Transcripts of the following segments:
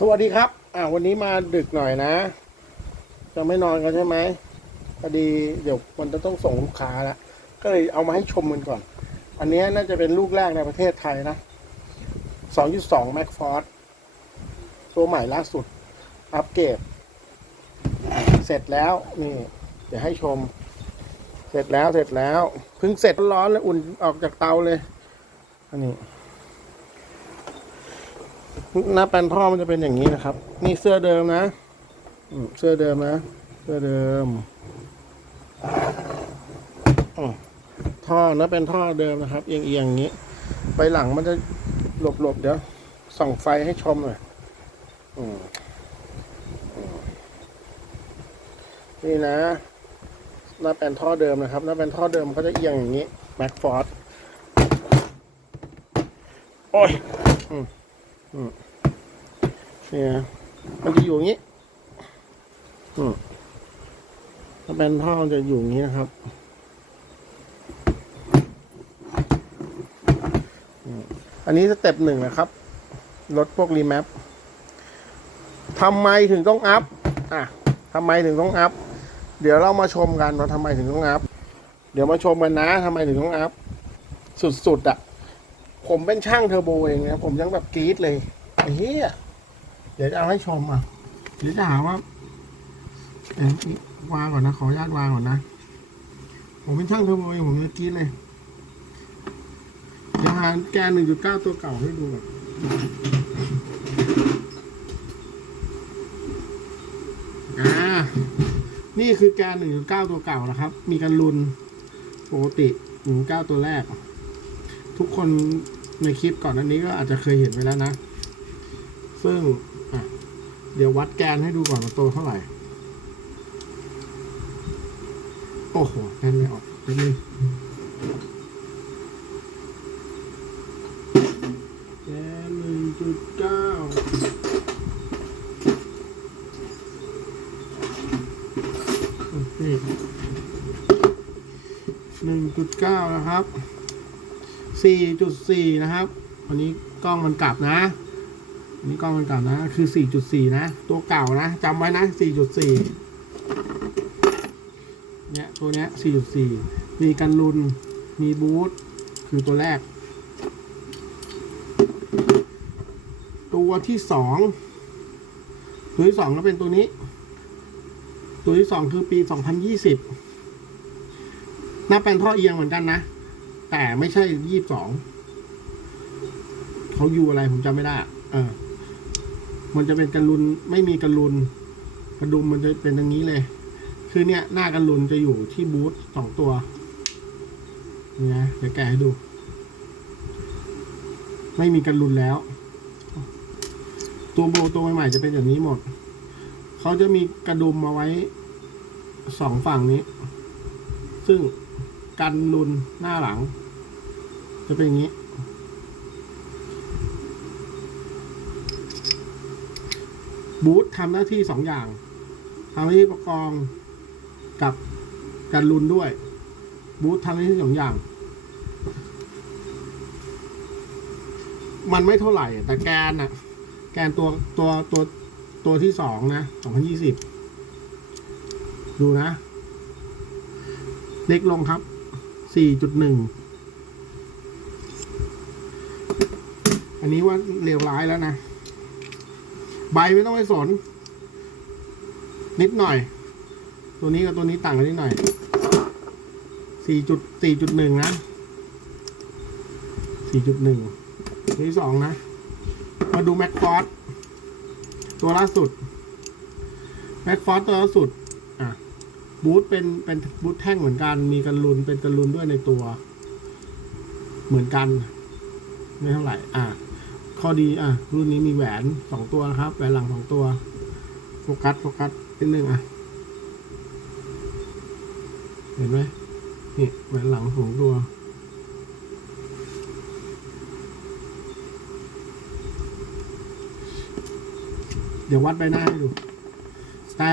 สวัสดีครับ อ่าวันนี้มาดึกหน่อยนะ จะไม่นอนกันใช่ไหมพอดีเดี๋ยวมันจะต้องส่งลูกค้าแล้วก็เลยเอามาให้ชมกันก่อน อันนี้น่าจะเป็นลูกแรกในประเทศไทยนะ 2.2 Mac Force ตัวใหม่ล่าสุด อัปเกรด เสร็จแล้วนี่ เดี๋ยวให้ชม เสร็จแล้วเสร็จแล้วเพิ่งเสร็จร้อนเลยอุ่นออกจากเตาเลย อันนี้ หน้าแปลนท่อมันจะเป็นอย่างนี้นะครับ นี่เสื้อเดิมนะเสื้อเดิมนะ เสื้อเดิมท่อนะเป็นท่อเดิมนะครับ เอียงๆอย่างนี้ ไปหลังมันจะหลบๆเดี๋ยวส่องไฟให้ชมหน่อยนี่นะหน้าแปลนท่อเดิมนะครับหน้าแปลนท่อเดิมก็จะเอียงอย่างนี้แบ็กฟอร์ดโอ้ย เนี่ยมันจะอยู่อย่างนี้อืมถ้าเป็นท่อมันจะอยู่อย่างนี้นะครับอันนี้สเต็ปหนึ่งนะครับรถพวกรีแมปทำไมถึงต้องอัพอะทำไมถึงต้องอัพ เดี๋ยวเรามาชมกันว่าทำไมถึงต้องอัพ เดี๋ยวมาชมกันนะทำไมถึงต้องอัพ สุดๆอะ ผมเป็นช่างเทอร์โบเองนะผมยังแบบกรี๊ดเลยเหี้ยเดี๋ยวจะเอาให้ชมอะเดี๋ยวจะหาว่าเอ้ยวางก่อนนะ ขออนุญาตวางก่อนนะ ผมเป็นช่างเทอร์โบเองผมจะกรี๊ดเลยเดี๋ยวหาแกนหนึ่งจุดเก้าตัวเก่าให้ดูก่อนอ่า นี่คือแกนหนึ่งจุดเก้าตัวเก่านะครับ มีกันลุนปกติหนึ่งเก้าตัวแรกทุกคน ในคลิปก่อนอันนี้ก็อาจจะเคยเห็นไปแล้วนะ ซึ่งเดี๋ยววัดแกนให้ดูก่อนว่าโตเท่าไหร่ โอ้โหแน่นไม่ออกนิดนึงแกนหนึ่งจุดเก้าหนึ่งจุดเก้านะครับ สี่จุดสี่นะครับ อันนี้กล้องมันกลับนะอันนี้กล้องมันเก่านะ คือ 4.4 นะ ตัวเก่านะจำไว้นะ 4.4 เนี่ย ตัวเนี้ย 4.4 มีกันลุน มีบูท คือตัวแรก ตัวที่สองตัวที่สองก็เป็นตัวนี้ ตัวที่สองคือปี 2020 หน้าแปลนท่อเอียงเหมือนกันนะ แต่ไม่ใช่22เขาอยู่อะไรผมจำไม่ได้อะเออ มันจะเป็นกันลุนไม่มีกันลุนกระดุมมันจะเป็นอย่างนี้เลย คือเนี่ย หน้ากันลุนจะอยู่ที่บูธสองตัวนี่นะเดี๋ยวแกะให้ดู ไม่มีกันลุนแล้ว ตัวโบตัวใหม่ๆจะเป็นอย่างนี้หมด เขาจะมีกระดุมมาไว้สองฝั่งนี้ ซึ่ง กันลุนหน้าหลัง จะเป็นอย่างนี้ บูธทำหน้าที่สองอย่างทำหน้าที่ประกองกับการลุนด้วย บูธทำหน้าที่สองอย่าง มันไม่เท่าไหร่ แต่แกนอะแกนตัวตัวตัวตัวที่สองนะสองพันยี่สิบดูนะ เล็กลงครับ สี่จุดหนึ่งอันนี้ว่าเลวร้ายแล้วนะ ใบไม่ต้องไปสน นิดหน่อย ตัวนี้กับตัวนี้ต่างกันนิดหน่อยสี่จุดสี่จุดหนึ่งนะสี่จุดหนึ่งที่สองนะ มาดูแม็กฟอร์ดตัวล่าสุดแม็กฟอร์ดตัวล่าสุด บูทเป็นเป็นบูทแท่งเหมือนกัน มีกันลุนเป็นกันลุนด้วยในตัว เหมือนกัน ไม่เท่าไหร่ อะข้อดีอะ รุ่นนี้มีแหวนสองตัวนะครับ แหวนหลังสองตัว โฟกัสโฟกัสนิดนึงอะ เห็นไหมนี่แหวนหลังสองตัวเดี๋ยววัดใบหน้าให้ดู แต่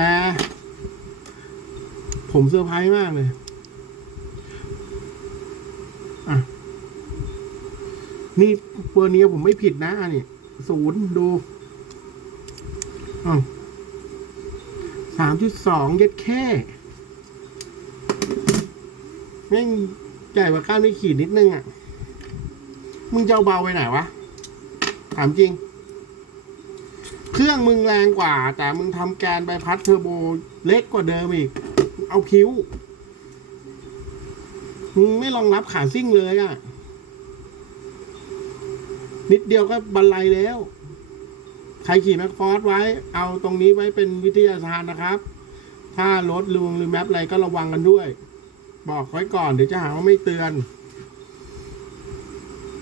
ผมเซอร์ไพรส์มากเลย อะ นี่เบอร์นี้ผมไม่ผิดนะอันนี่ศูนย์ดูอ้าวสามจุดสองเย็ดแค่แม่งใหญ่กว่าก้านไม่ขีดนิดนึงอะ มึงจะเอาเบาไปไหนวะ ถามจริง เครื่องมึงแรงกว่า แต่มึงทำแกนใบพัดเทอร์โบเล็กกว่าเดิมอีก เอาคิ้วมึงไม่รองรับขาซิ่งเลยอะ นิดเดียวก็บรรลัยแล้ว ใครขี่แม็กฟอร์ดไว้ เอาตรงนี้ไว้เป็นวิทยาทานนะครับ ถ้ารถลวงหรือแมปอะไรก็ระวังกันด้วย บอกไว้ก่อนเดี๋ยวจะหาว่าไม่เตือน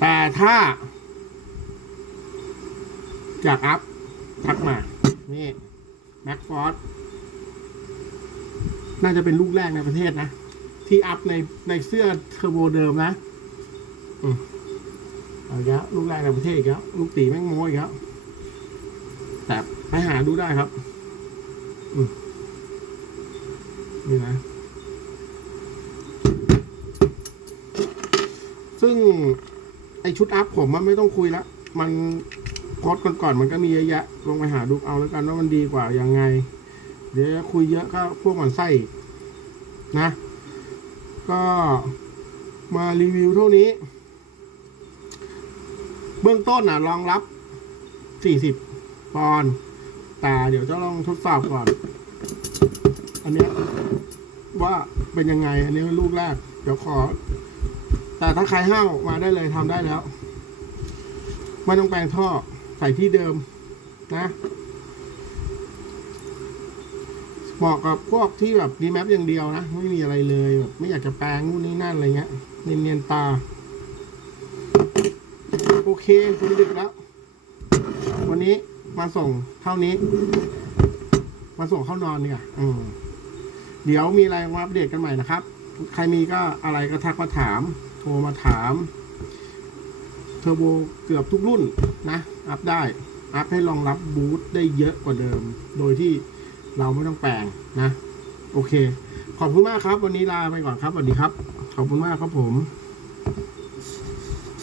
แต่ถ้าอยากอัพ ทักมา นี่แม็กฟอร์ด น่าจะเป็นลูกแรกในประเทศนะ ที่อัพในในเสื้อเทอร์โบเดิมนะอืมเอาอีกแล้วลูกแรกในประเทศอีกแล้วลูกตีแม่งโม้อีกแล้วแต่ไปหาดูได้ครับ อืมนี่นะ ซึ่งไอชุดอัพผมมันไม่ต้องคุยละ มันโพสต์ก่อนๆมันก็มีเยอะแยะ ลงไปหาดูเอาแล้วกันว่ามันดีกว่ายังไง เดี๋ยวคุยเยอะก็พวกมันไส้นะ ก็มารีวิวเท่านี้ เบื้องต้นอะรองรับ 40 ปอนด์แต่เดี๋ยวจะลองทดสอบก่อน อันเนี้ยว่าเป็นยังไง อันนี้ลูกแรก เดี๋ยวขอ แต่ถ้าใครห้าวมาได้เลยทำได้แล้วไม่ต้องแปลงท่อใส่ที่เดิมนะ เหมาะกับพวกที่แบบดีแมปอย่างเดียวนะ ไม่มีอะไรเลยแบบไม่อยากจะแปลงนู่นนี่นั่นอะไรเงี้ย เนียนเนียนๆตา โอเคคุณดึกแล้ว วันนี้มาส่งเท่านี้ มาส่งเข้านอนเนี่ยอืมเดี๋ยวมีอะไรมาอัปเดตกันใหม่นะครับ ใครมีก็อะไรก็ทักมาถาม โทรมาถาม เทอร์โบเกือบทุกรุ่นนะ อัพได้ อัพให้รองรับบูทได้เยอะกว่าเดิม โดยที่ เราไม่ต้องแปลงนะ โอเค ขอบคุณมากครับ วันนี้ลาไปก่อนครับสวัสดีครับ ขอบคุณมากครับผม